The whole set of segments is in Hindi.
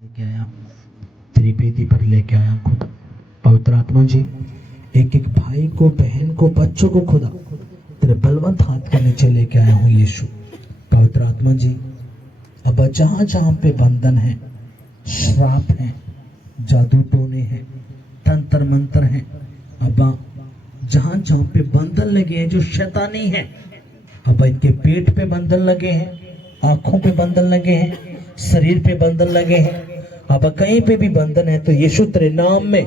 लेके आया, तेरी बेटी पर लेके आया खुदा। पवित्र आत्मा जी, एक एक भाई को, बहन को, बच्चों को खुदा तेरे बलवंत हाथ के नीचे लेके आया हूँ यीशु। पवित्र आत्मा जी, अब जहां जहां पे बंधन है, श्राप है, जादू टोने हैं, तंत्र मंत्र हैं, अब जहां जहां पे बंधन लगे हैं जो शैतानी है, अब इनके पेट पे बंधन लगे हैं, आंखों पे बंधन लगे हैं, शरीर पे बंधन लगे हैं, अब कहीं पे भी बंधन है तो यीशु तेरे नाम में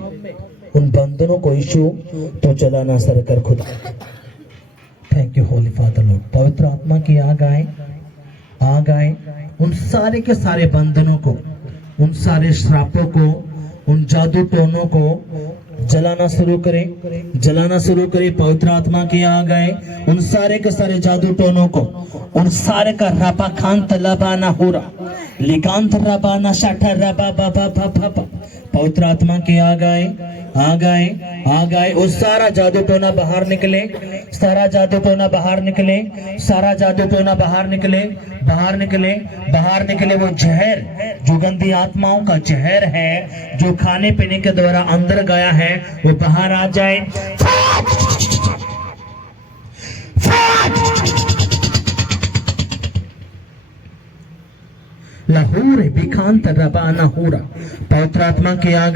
उन बंधनों को यीशु तो चलाना सर कर खुदा। Thank you Holi father Lord. पवित्र आत्मा की आग आए उन सारे के सारे बंधनों को, उन सारे श्रापों को, उन जादू टोनों को जलाना शुरू करे। पवित्र आत्मा की आग आए उन सारे के सारे जादू टोनों को, उन सारे का रापा खांत लबाना हुरा लिकांत रबाना शाठा रबा बाबा बाबा। पवित्र आत्मा की आग आए उस सारा जादू टोना बाहर निकले, सारा जादू टोना बाहर निकले, सारा जादू टोना बाहर निकले। वो जहर जो गंदी आत्माओं का जहर है, जो खाने पीने के द्वारा अंदर गया है, वो बाहर आ जाए। लाहौर बिखांत रबाना हुरा। पवित्र आत्मा के आ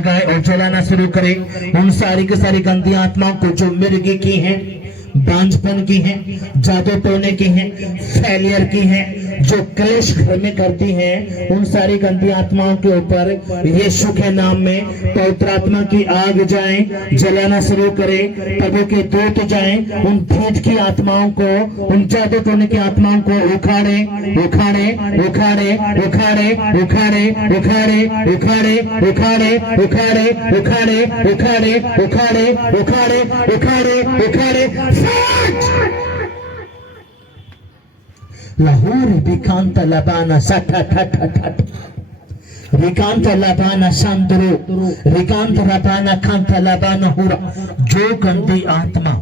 गए और जलाना शुरू करे उन सारी की सारी गंदी आत्माओं को जो मिर्गी की हैं, बांझपन की हैं, जादू टोने की हैं, फेलियर की हैं, जो क्लेश घर में करती हैं, उन सारी गंदी आत्माओं के ऊपर यीशु के नाम में पवित्र आत्मा की आग जाए, जलाना शुरू करे। प्रभु के दूत जाए उन भूत की आत्माओं को, उन जादू टोने की आत्माओं को उखाड़े। लाहौर बिकांत लबाना सठा ठा ठा रिकांत लबाना शांतरो रिकांत रबाना कांत लबाना हुरा। जो गंदी आत्मा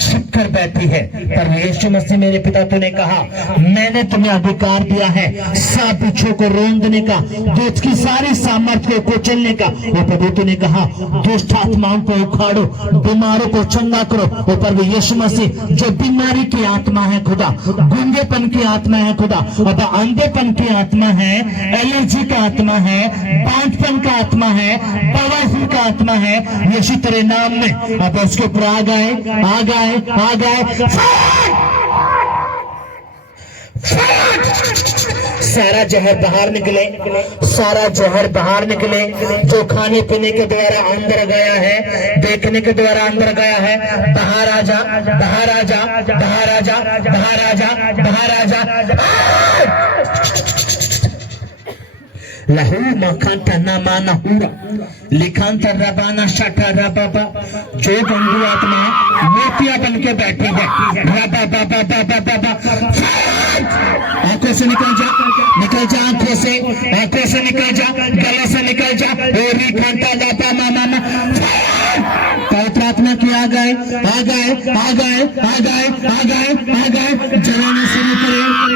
छिप कर बैठी है, पर यीशु मसीह मेरे पिता तूने कहा मैंने तुम्हें अधिकार दिया है सांप बिच्छू को रोंदने का, दुष्ट की सारी सामर्थ्य को कुचलने का। और प्रभु तूने कहा दुष्ट आत्माओं को उखाड़ो, बीमारों को चंगा करो। और प्रभु यीशु मसीह जो बीमारी की आत्मा है खुदा, गूंगेपन की आत्मा है खुदा, अब अंधेपन की आत्मा है, एलर्जी का आत्मा है, बांझपन का आत्मा है, बवासीर का आत्मा है, यीशु तेरे नाम में अब उसके ऊपर आ गए। सारा जहर बाहर निकले, जो खाने पीने के द्वारा अंदर गया है, देखने के द्वारा अंदर गया है, बाहर आ जा। लहू मखांता नामाना हुरा लिखांता रबाना शाठा रबाबा। जो गंदी आत्मा मोतिया बन के बैठी है, रबा बाबा बाबा बाबा, आंखों से निकल जा, आंखों से निकल जा, गले से निकल जा। ओरी खांता लापा मामा। पवित्र आत्मा की आ गए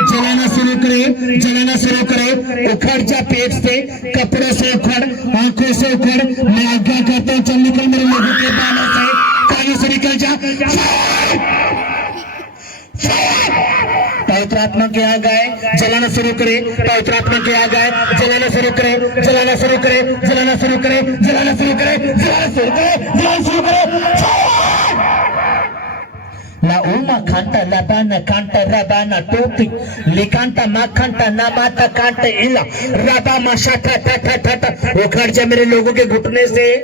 जलाना शुरू करे। उखड़ जा पेट से, कपड़ों से उखड़, आंखों से उखड़। मैं आज्ञा करता हूँ चल निकल मेरे लोगों के बालों से, कानों से निकल जा। पवित्र आत्मा के आ गए जलाना शुरू करे। पवित्र आत्मा के आ गए जलाना शुरू करे। La uma kanta labana kanta rabana topi लिकांता माखंता नामाता Kanta इला रबा मशाता टा टा टा टा। उखड़ जा मेरे लोगों के घुटने से,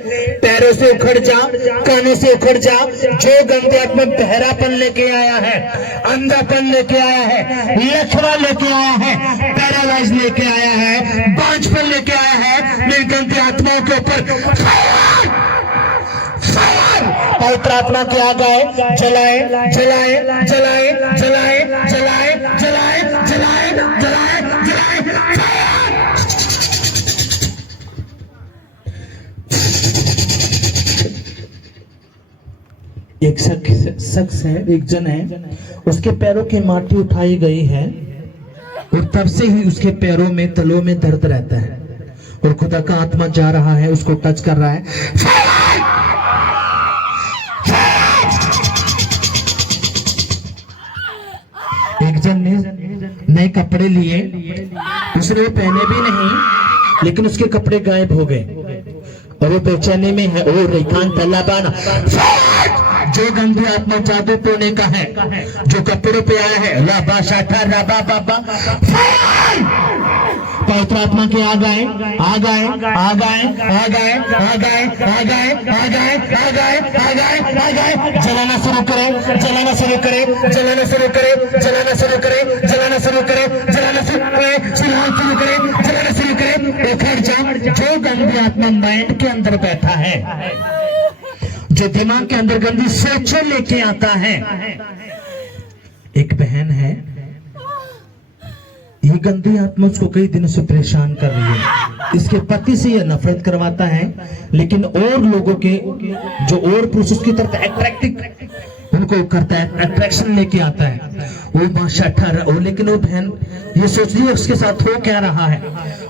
पैरों से उखड़ जा, कानों से उखड़ जा। जो गंदे आत्मा बहरापन लेके आया है, अंधापन लेके आया है, लकवा लेके आया है, पैरालाइज लेके आया है, बांझपन लेके आया है, मेरी गंदी आत्माओं के ऊपर पवित्र आत्मा के आ गए जलाए। एक शख्स है, एक जन है, उसके पैरों की माटी उठाई गई है और तब से ही उसके पैरों में, तलों में दर्द रहता है और खुदा का आत्मा जा रहा है, उसको टच कर रहा है। एक जन ने नए कपड़े लिए, उसने वो पहने भी नहीं, लेकिन उसके कपड़े गायब हो गए और वो बेचैनी में है। ओ रेखान तलाबाना, जो गंदी आत्मा जादू टोने का है, जो कपड़ों पे आया है, लाबा शाठा राबा बाबा, पवित्र आत्मा के आ गए, आ गए, आ गए, आ गए, आ गए, आ गए, आ गए, आ गए, आ गए, आ गए, जलाना शुरू करे, जलाना शुरू करे, जलाना शुरू करे, जलाना शुरू करे, जलाना शुरू करे, जलाना शुरू करे, जलाना शुरू करे, जलाना शुरू करे। उखड़ जा। जो गंदी आत्मा माइंड के अंदर बैठा है, जो दिमाग के अंदर गंदी सोचें लेके आता है। एक बहन है, ये गंदी आत्मा उसको कई दिनों से परेशान कर रही है। इसके पति से यह नफरत करवाता है, लेकिन और लोगों के जो और पुरुष उसकी तरफ अट्रैक्टिव उनको करता है, अट्रैक्शन लेके आता है। वो बादशाह हो, लेकिन वो बहन ये सोच रही है उसके साथ हो क्या रहा है,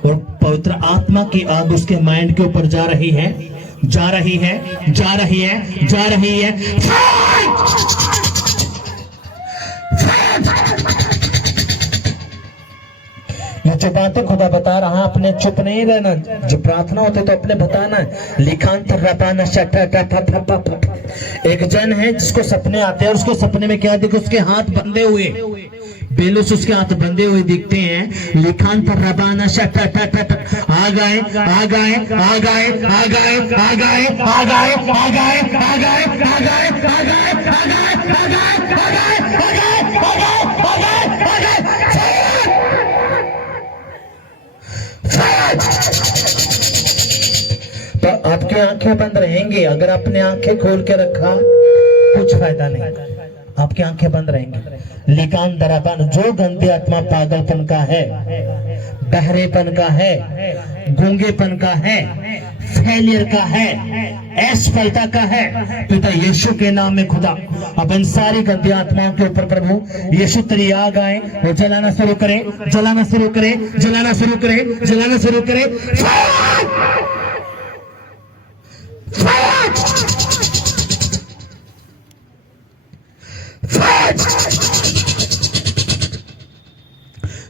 और पवित्र आत्मा की आग उसके माइंड के ऊपर जा रही है, जा रही है, जा रही है, जा रही है। ये जो बातें खुदा बता रहा, अपने चुप नहीं रहना। जो प्रार्थना होते तो अपने बताना। लिखांत रबाना शटा। एक जन है जिसको सपने आते हैं, उसको सपने में क्या दिखे, उसके हाथ बंधे हुए, बेलूस उसके हाथ बंधे हुए दिखते हैं। लिखांत रबाना शटा। आ गए, आ गए, आ गए, आ गए, आ गए, आ गए, आ गए, आ गए, आ गए, आ गए, आ गए, आ गए, आ तो आपकी आंखें बंद रहेंगी। अगर आपने आंखें खोल के रखा कुछ फायदा नहीं, आपकी आंखें बंद रहेंगी। लिकान दराबान, जो गंदी आत्मा पागलपन का है, बहरेपन का है, गूंगेपन का है, फेलियर का है, असफलता का है, पिता यीशु के नाम में खुदा अब इन सारी गंदी आत्माओं के ऊपर प्रभु यीशु तेरी आग आए और जलाना शुरू करे, जलाना शुरू करे, जलाना शुरू करे, जलाना शुरू करे।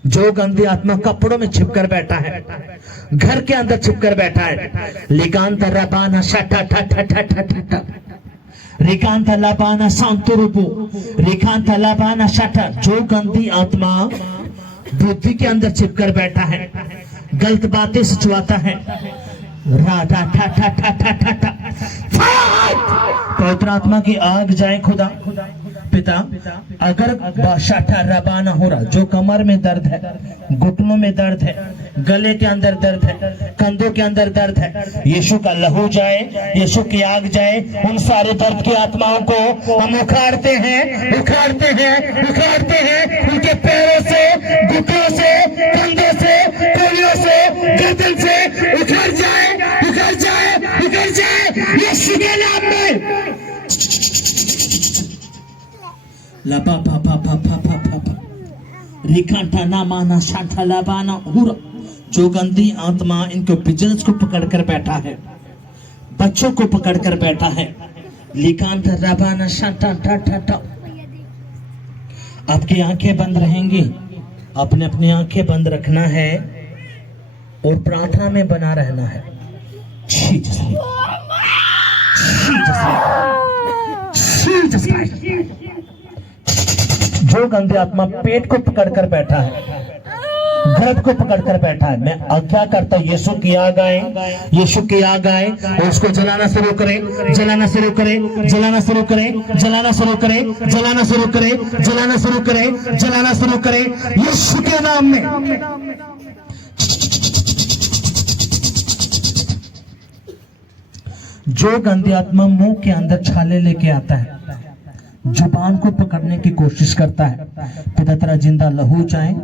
जो गंदी आत्मा कपड़ों में छिपकर बैठा है, घर के अंदर छिपकर बैठा है, लिकांत रबाना शटा ठा ठा ठा ठा ठा, रिकांत लाबाना शांतुरूपो, रिकांत लाबाना शटा। जो गंदी आत्मा बुद्धि के अंदर छिपकर बैठा है, गलत बातें सचवाता है, राधा ठा ठा ठा ठा ठा ठा। पवित्र आत्मा की आग जाए खुदा पिता। अगर बादशाह रबाना हो रहा, जो कमर में दर्द है, घुटनों में दर्द है, गले के अंदर दर्द है, कंधों के अंदर दर्द है, यीशु का लहू जाए, यीशु की आग जाए, उन सारे दर्द की आत्माओं को हम उखाड़ते हैं, उखाड़ते हैं, उखाड़ते हैं। उनके पैरों से, घुटनों से, कंधों से, कोलियों से, गर्दन से उखड़ जाए, उखड़ जाए, उखड़ जाए यीशु के नाम में। लपा पा पा पा पा पा पा पा, रिकांटा ना माना शांता लाबाना हुरा। जो गंदी आत्मा इनके बिजनेस को पकड़कर बैठा है, बच्चों को पकड़कर बैठा है, लिकांटा लाबाना शांता ठा ठा ठा। आपकी आंखें बंद रहेंगी, आपने अपनी आंखें बंद रखना है और प्रार्थना में बना रहना है। जो गंदी आत्मा पेट को पकड़कर बैठा है, गर्भ को पकड़कर बैठा है, मैं आज्ञा करता हूं यीशु की आग आए, यीशु की आग आए और उसको जलाना शुरू करे, जलाना शुरू करे, जलाना शुरू करे, जलाना शुरू करे, जलाना शुरू करे, जलाना शुरू करे, जलाना शुरू करे यीशु के नाम में। जो गंदी आत्मा मुंह के अंदर छाले लेके आता है, जुबान को पकड़ने की कोशिश करता है, पिता तेरा जिंदा लहू जाए,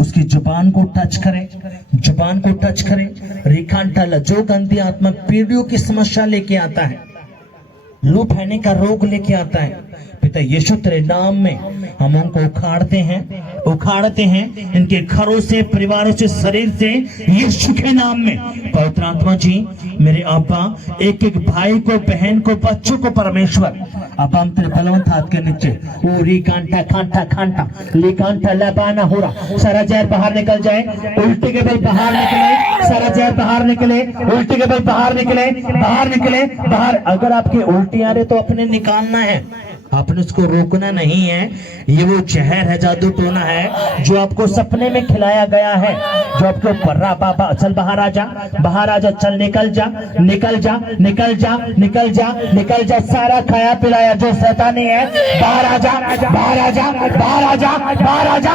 उसकी जुबान को टच करे, जुबान को टच करे। रिकांटाला, जो गंदी आत्मा पीढ़ियों की समस्या लेके आता है, लू फैलने का रोग लेके आता है, पिता यीशु तेरे नाम में हम उनको उखाड़ते हैं इनके घरों से, परिवारों से, शरीर से, यीशु के नाम में। पवित्र आत्मा जी मेरे अब्बा, एक एक भाई को, बहन को, बच्चों को परमेश्वर अब हम तेरे बलवंत हाथ के नीचे ओ री कांटा खांटा खांटा ली कांटा लबाना हो रहा, सारा जहर बाहर निकल जाए, उल्टी के बल बाहर निकले, सारा जहर बाहर निकले, उल्टी के बल बाहर निकले, बाहर निकले, बाहर। अगर आपकी उल्टी आ रही तो अपने निकालना है, आपने उसको रोकना नहीं है। ये वो जहर है, जादू टोना है जो आपको सपने में खिलाया गया है, जो आपके ऊपर बाबा चल बाहर आ जा, बाहर आ जा, चल निकल जा, निकल जा, निकल जा, निकल जा, निकल जा, सारा खाया पिलाया जो शैतानी है बाहर आ जा, बाहर आ जा, बाहर आ जा, बाहर आ जा।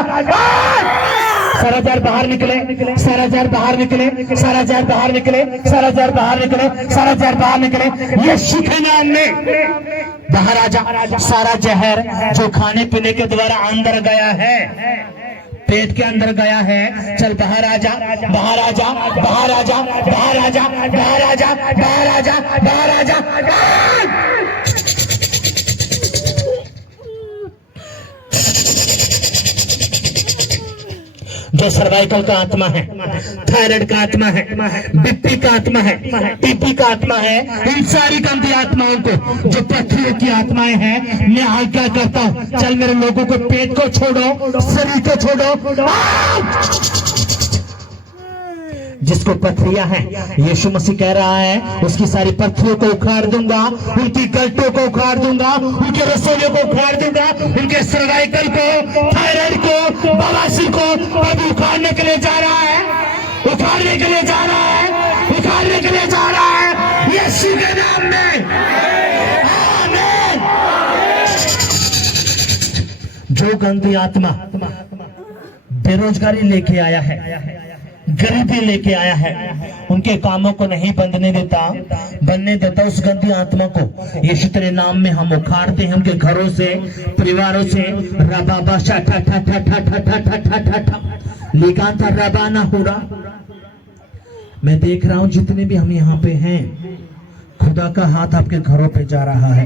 सारा जहर बाहर निकले, सारा जहर बाहर निकले, सारा जहर बाहर निकले, सारा जहर बाहर निकले, सारा जहर बाहर निकले, यीशु के नाम में बाहर आ जा। सारा जहर जो खाने पीने के द्वारा अंदर गया है, पेट के अंदर गया है, चल बाहर आ जा, बाहर आ जा, बाहर आ जा, बाहर आ जा, बाहर आ जा, बाहर आ जा, बाहर आ जा। जो सर्वाइकल का आत्मा है, थायराइड का आत्मा है, बीपी का आत्मा है, टीपी का आत्मा है, इन सारी गंदी आत्माओं को, जो पत्थरों की आत्माएं हैं, मैं आज्ञा करता हूं, चल मेरे लोगों को, पेट को छोड़ो, शरीर को छोड़ो। जिसको पथरियां हैं, यीशु मसीह कह रहा है उसकी सारी पत्थरों को उखाड़ दूंगा, उनकी गलटों को उखाड़ दूंगा, उनके रसोलियों को उखाड़ दूंगा, उनके सर्वाइकल को, थायराइड को, बवासीर को प्रभु उखाड़ने के लिए जा रहा है, उखाड़ने के लिए जा रहा है, उखाड़ने के लिए जा रहा है, यीशु के नाम में। आमीन। जो गंदी आत्मा बेरोजगारी लेके आया है, गरीबी लेके आया है, उनके कामों को नहीं बनने देता उस गंदी आत्मा को यीशु तेरे नाम में हम उखाड़ते हैं, उनके घरों से, परिवारों से। रबाबा शा ठा ठा ठा ठा ठा ठा ठा ठा ठा ठा लिकांता रबाना हो रहा। मैं देख रहा हूं जितने भी हम यहाँ पे हैं, खुदा का हाथ आपके घरों पे जा रहा है,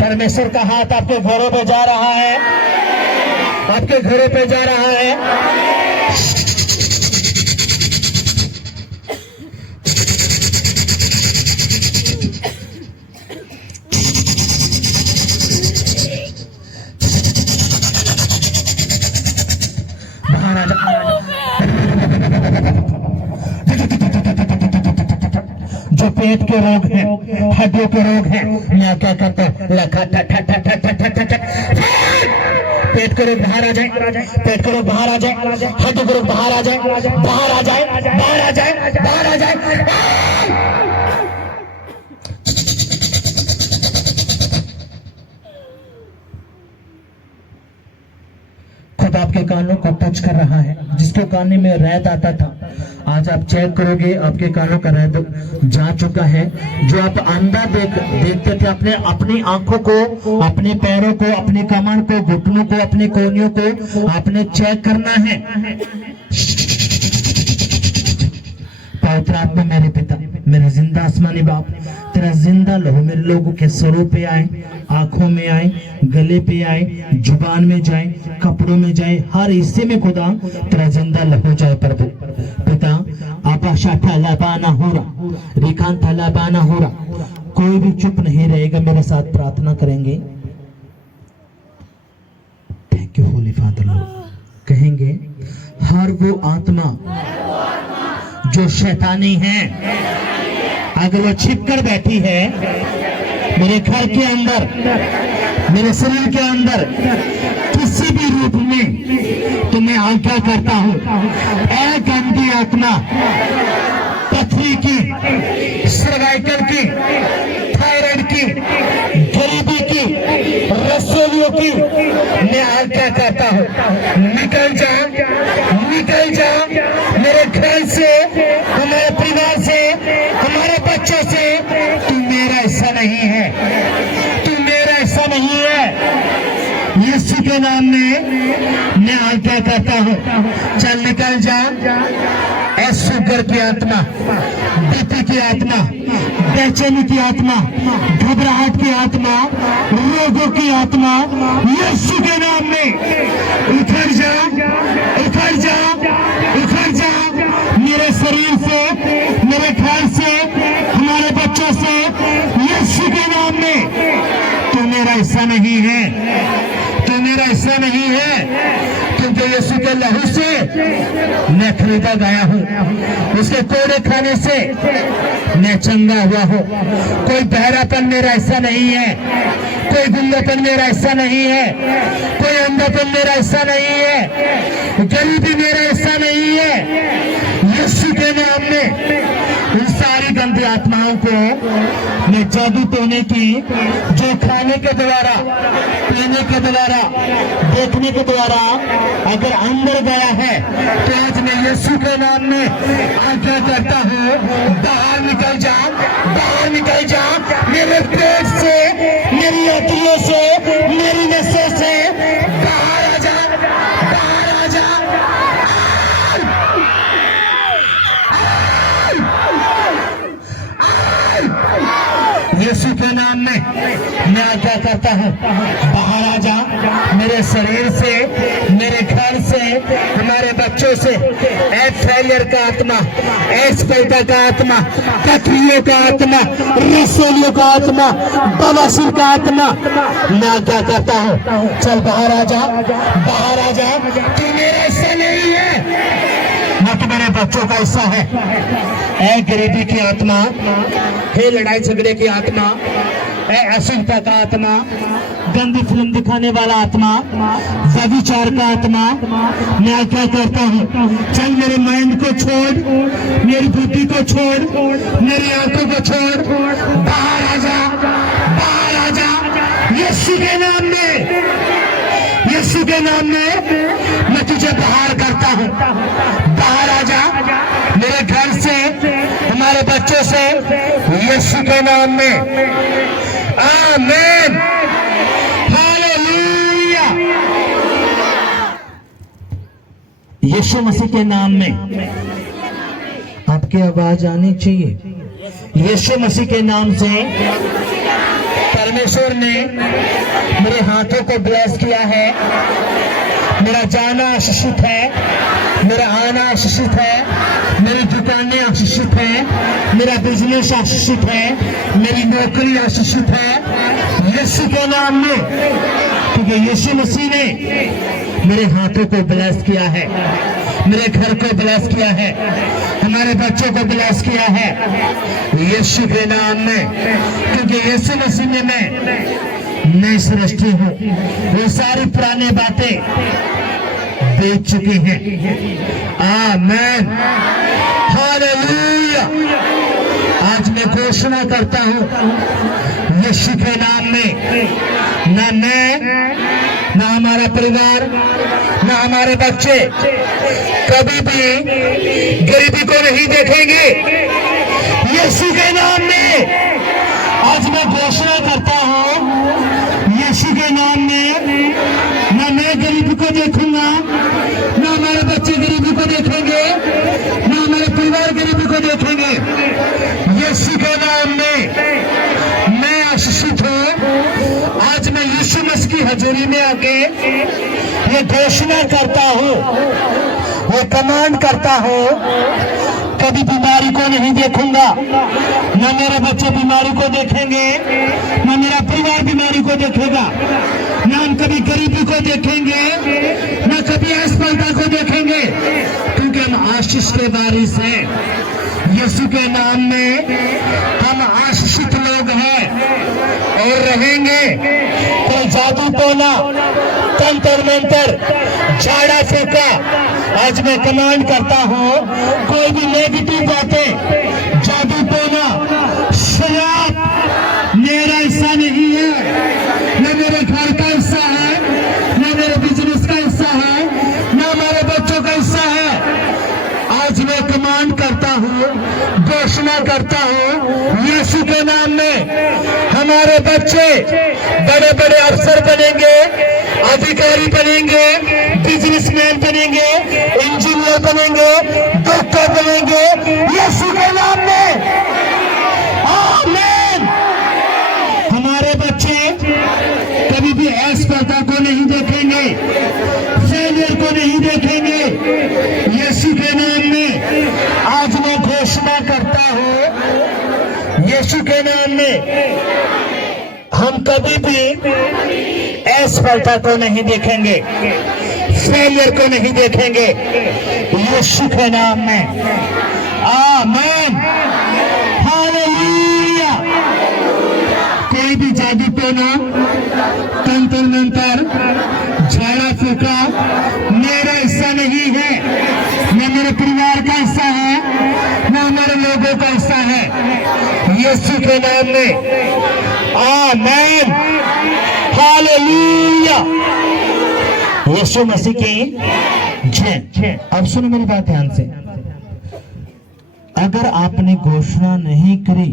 परमेश्वर का हाथ आपके घरों पे जा रहा है, आपके घरों पे जा रहा है। जो पेट के रोग हैं, हड्डियों के रोग हैं, मैं क्या करता हूँ, पेट के रोग बाहर आ जाए, पेट के रोग बाहर आ जाए, हड्डियों के रोग बाहर आ जाए, बाहर आ जाए, बाहर आ जाए, बाहर आ जाए। खुद आपके कानों को टच कर रहा है, जिसके कान में रैत आता था, आज आप चेक करोगे आपके कानों का रैत जा चुका है। जो आप अंधा देखते थे, अपनी आंखों को, अपने पैरों को, अपने कमर को, घुटनों को, अपने कोहनियों को आपने चेक करना है। पवित्र आत्मा मेरे पिता, मेरे जिंदा आसमानी बाप, तेरा जिंदा लहू मेरे लोगों के सरों पे आए, आंखों में आए, गले पे आए, जुबान में जाए, कपड़ों में जाए, हर हिस्से में खुदा तेरा जिंदा लहू जाए प्रभु। पिता आपा शाठा लाबाना हो रहा, रिकांता लाबाना हो रहा, कोई भी चुप नहीं रहेगा, मेरे साथ प्रार्थना करेंगे। Thank you Holi father Lord. कहेंगे हर वो आत्मा जो शैतानी है, अगर वो छिपकर बैठी है मेरे घर के अंदर, मेरे शरीर के अंदर, किसी भी रूप में, तो मैं आज्ञा करता हूँ, ऐ गंदी आत्मा, पथरी की, सर्वाइकल की, थायराइड की, गरीबी की, रसोलियों की, मैं आज्ञा करता हूँ, निकल जा, निकल जा मेरे घर से, हमारे परिवार से, हमारे बच्चों से। तू मेरा हिस्सा नहीं है, तू मेरा हिस्सा नहीं है। यीशु के नाम में मैं आज्ञा करता हूँ, चल निकल जा। शुगर की आत्मा, बीपी की आत्मा, बेचैनी की आत्मा, घबराहट की आत्मा, रोगों की आत्मा, यीशु के नाम में उखड़ जा, उखड़ जा, उखड़ जा मेरे शरीर से, मेरे घर से, हमारे बच्चों से, यीशु के नाम में। तू मेरा हिस्सा नहीं है, तू मेरा हिस्सा नहीं है, क्योंकि यीशु के लहू से मैं खरीदा गया हूँ, उसके कोड़े खाने से मैं चंगा हुआ हूँ। कोई बहरापन मेरा हिस्सा नहीं है, कोई गुंगापन मेरा हिस्सा नहीं है, कोई अंधापन मेरा हिस्सा नहीं है, गरीबी मेरा हिस्सा नहीं है। यीशु के नाम में उन सारी गंदी आत्माओं को मैं जादू टोने की, जो खाने के द्वारा, पीने के द्वारा, देखने के द्वारा अगर अंदर गया है, तो आज मैं यीशु के नाम में आज्ञा करता हूँ, बाहर निकल जा, बाहर निकल जा मेरे पेट से, मेरी हड्डियों से, मेरी नसों से, बाहर आ जा, बाहर आ जा। यीशु के नाम में मैं आज्ञा करता हूँ, बाहर आ जा मेरे शरीर से, मेरे घर से, हमारे बच्चों से। फेलियर का आत्मा, पैदा का आत्मा, पथरियों का आत्मा, रसोलियों का आत्मा, बवासीर का आत्मा, मैं आज्ञा करता हूँ, चल बाहर आ जा, बाहर आ जा। तू मेरा हिस्सा नहीं है, न तो मेरे बच्चों का हिस्सा है। गरीबी की आत्मा है, लड़ाई झगड़े की आत्मा है, अशुद्धता का आत्मा, गंदी फिल्म दिखाने वाला आत्मा, व्यभिचार का आत्मा, मैं क्या करता हूँ, चल मेरे माइंड को छोड़, मेरी बुद्धि को छोड़, मेरी आंखों को छोड़, बाहर आ जा, बाहर आ जा यीशु के नाम में, यीशु के नाम में मैं तुझे बाहर करता हूँ। बाहर आ जा मेरे घर से, हमारे बच्चों से, यीशु के नाम में। आमीन, हालेलुया। यीशु मसीह के नाम में आपकी आवाज आनी चाहिए। यीशु मसीह के नाम से परमेश्वर ने मेरे हाथों को ब्लेस किया है, मेरा जाना आशीषित है, मेरा आना आशीषित है, मेरी दुकानें आशीषित है, मेरा बिजनेस आशीषित है, मेरी नौकरी आशीषित है यीशु के नाम में, क्योंकि यीशु मसीह ने मेरे हाथों को ब्लेस किया है, मेरे घर को ब्लेस किया है, हमारे बच्चों को ब्लेस किया है यीशु के नाम में, क्योंकि यीशु मसीह में मैं नई सृष्टि हूँ। वो सारी पुरानी बातें बीत चुकी हैं। आमीन, हालेलुया। आज मैं घोषणा करता हूँ यीशु के नाम में, ना मैं, ना हमारा परिवार, ना हमारे बच्चे कभी भी गरीबी को नहीं देखेंगे। यीशु के नाम में आज मैं घोषणा करता हूँ, यीशु के नाम में ना मैं गरीबी को देखूंगा, ना हमारे बच्चे गरीबी को देखेंगे, ना हमारे परिवार गरीबी को देखेंगे। यीशु के नाम में मैं आशीषित हूँ। आज मैं यीशु मसीह की हजूरी में आके ये घोषणा करता हूँ, वो कमांड करता हूँ, कभी बीमारी को नहीं देखूंगा, न मेरे बच्चे बीमारी को देखेंगे, न मेरा परिवार बीमारी को देखेगा, न हम कभी गरीबी को देखेंगे, न कभी असफलता को देखेंगे, क्योंकि हम आशीष के वारिस हैं। यीशु के नाम में हम आशीषित लोग हैं और रहेंगे। कोई जादू टोना, तंत्र मंत्र, झाड़ा फूका, आज मैं कमांड करता हूँ, कोई भी नेगेटिव बातें, जादू टोना, शराब मेरा हिस्सा नहीं है, न मेरे घर का हिस्सा है, न मेरे बिजनेस का हिस्सा है, न हमारे बच्चों का हिस्सा है। आज मैं कमांड करता हूँ, घोषणा करता हूँ, यीशु के नाम में हमारे बच्चे बड़े बड़े अफसर बनेंगे, अधिकारी बनेंगे, बिजनेसमैन बनेंगे, इंजीनियर के बनेंगे, दुख के बनेंगे, यीशु के नाम में। आमीन। हमारे बच्चे कभी भी असफलता को नहीं देखेंगे, फेलियर को नहीं देखेंगे, यीशु के नाम में। आज मैं घोषणा करता हूं, यीशु के नाम में हम कभी भी असफलता को नहीं देखेंगे, फेलियर को नहीं देखेंगे, यीशु के नाम में। आमीन। हालेलुया। कोई भी जादू टोना, तंत्र मंत्र, झाड़ा फूका मेरा हिस्सा नहीं है, न मेरे परिवार का हिस्सा है, न हमारे लोगों का हिस्सा है, यीशु के नाम में। आमीन। हालेलुया। यीशु मसीह की जय। अब सुनो मेरी बात ध्यान से। अगर आपने घोषणा नहीं करी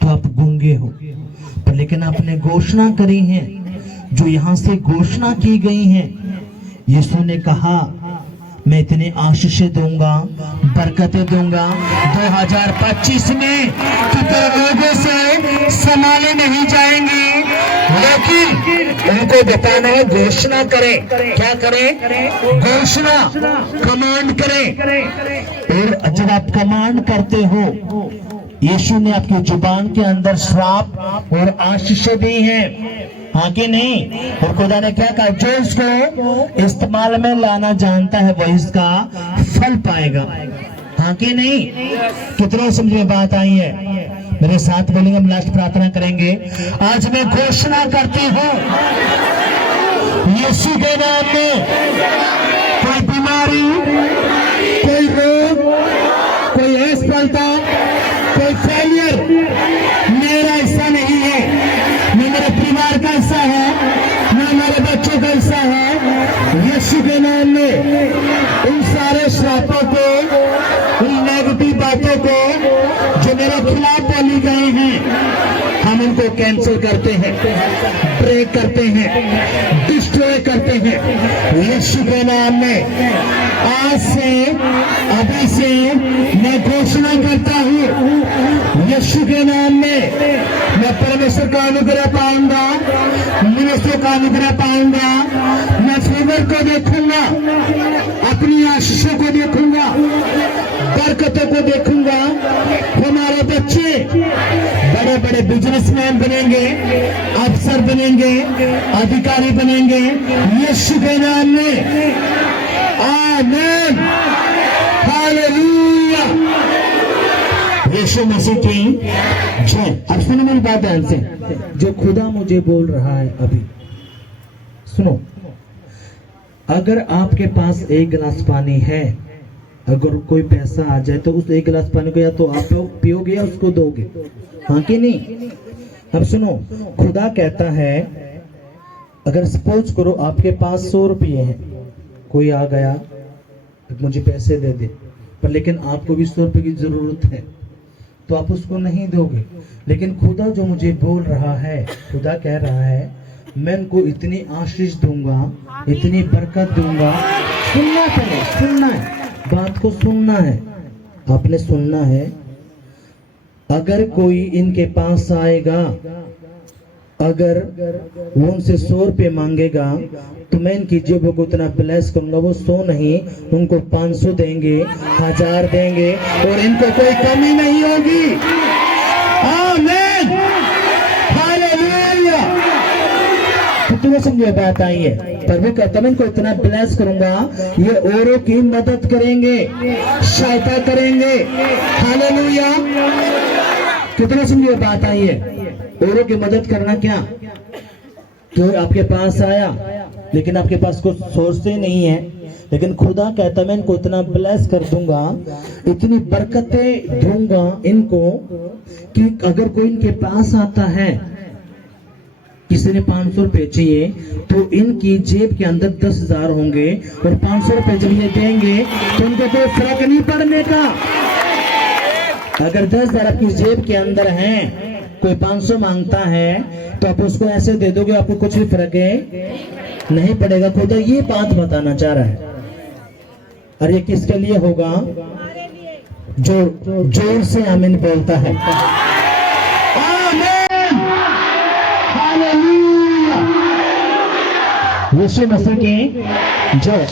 तो आप गूंगे हो, पर लेकिन आपने घोषणा करी है, जो यहां से घोषणा की गई है। यीशु ने कहा मैं इतनी आशीषें दूंगा, बरकतें दूंगा 2025 में कि तेरे लोगों से संभाले नहीं जाएंगी, लेकिन उनको बताना है घोषणा करें। क्या करें? घोषणा, कमांड करें। और जब आप कमांड करते हो, यीशु ने आपकी जुबान के अंदर श्राप और आशीषें दी हैं, हाँ कि नहीं? और खुदा ने क्या कहा? जो इसको इस्तेमाल में लाना जानता है वह इसका फल पाएगा, हाँ कि नहीं? कितने समझ में बात आई है? मेरे साथ बोलेंगे, हम लास्ट प्रार्थना करेंगे। आज मैं घोषणा करती हूँ यीशु के नाम में, कोई बीमारी, कोई रोग, कोई असफलता, कोई फेलियर मेरा हिस्सा नहीं है, न मेरे परिवार का हिस्सा है, न हमारे बच्चों का हिस्सा है। यीशु के नाम में उन सारे श्रापों को, उन नेगेटिव बातों को जो मेरे खिलाफ बोली गई हैं, हम उनको कैंसिल करते हैं, ब्रेक करते हैं, डिस्ट्रॉय करते हैं यीशु के नाम में। आज से, अभी से मैं घोषणा करता हूँ यीशु के नाम में, मैं परमेश्वर का अनुग्रह पाऊंगा, मनुष्यों का अनुग्रह पाऊंगा, मैं फेवर को देखूंगा, अपनी आशीषों को देखूंगा, बरकतों को देखूंगा। हमारे बच्चे बड़े बड़े बिजनेसमैन बनेंगे, अफसर बनेंगे, अधिकारी बनेंगे यीशु के नाम में। आमीन। हालेलुया। यीशु मसीह की जय। अब सुनो मेरी बात ध्यान से, जो खुदा मुझे बोल रहा है अभी सुनो। अगर आपके पास एक गिलास पानी है, अगर कोई पैसा आ जाए तो उस एक गिलास पानी को या तो आप पियोगे या उसको दोगे, हाँ कि नहीं? अब सुनो, खुदा कहता है अगर सपोज करो आपके पास 100 रुपये हैं, कोई आ गया मुझे पैसे दे दे, पर लेकिन आपको भी 100 रुपये की जरूरत है, तो आप उसको नहीं दोगे। लेकिन खुदा जो मुझे बोल रहा है, खुदा कह रहा है मैं उनको इतनी आशीष दूंगा, इतनी बरकत दूंगा। सुनना पड़े, सुनना है, बात को सुनना है, आपने सुनना है। अगर कोई इनके पास आएगा, अगर वो उनसे 100 रुपये मांगेगा, तो मैं इनकी जेबों को इतना ब्लेस करूंगा, वो 100 नहीं उनको 500 देंगे, 1000 देंगे, और इनको कोई कमी नहीं होगी। आमीन। हालेलुया। कितने समझे बात आई है? प्रभु कहता मैं इनको इतना ब्लेस करूंगा, ये औरों की मदद करेंगे, सहायता करेंगे। हालेलुया। कितने समझे बात आई है? औरों की मदद करना क्या? तो आपके पास आया लेकिन आपके पास कुछ सोर्स ही नहीं है, लेकिन खुदा कहता मैं इनको इतना ब्लेस कर दूंगा, इतनी बरकतें दूंगा इनको कि अगर कोई इनके पास आता है, किसी ने 500 रुपए चाहिए, तो इनकी जेब के अंदर 10,000 होंगे, और 500 रुपए जब ये देंगे तो उनको कोई फर्क नहीं पड़ने का। अगर 10,000 आपकी जेब के अंदर हैं, कोई 500 मांगता है तो आप उसको ऐसे दे दोगे, आपको कुछ भी फर्क नहीं पड़ेगा। खुदा ये बात बताना चाह रहा है। और ये किसके लिए होगा? जो जोर से आमीन बोलता है। आमीन, हालेलुया। यीशु मसीह की जय।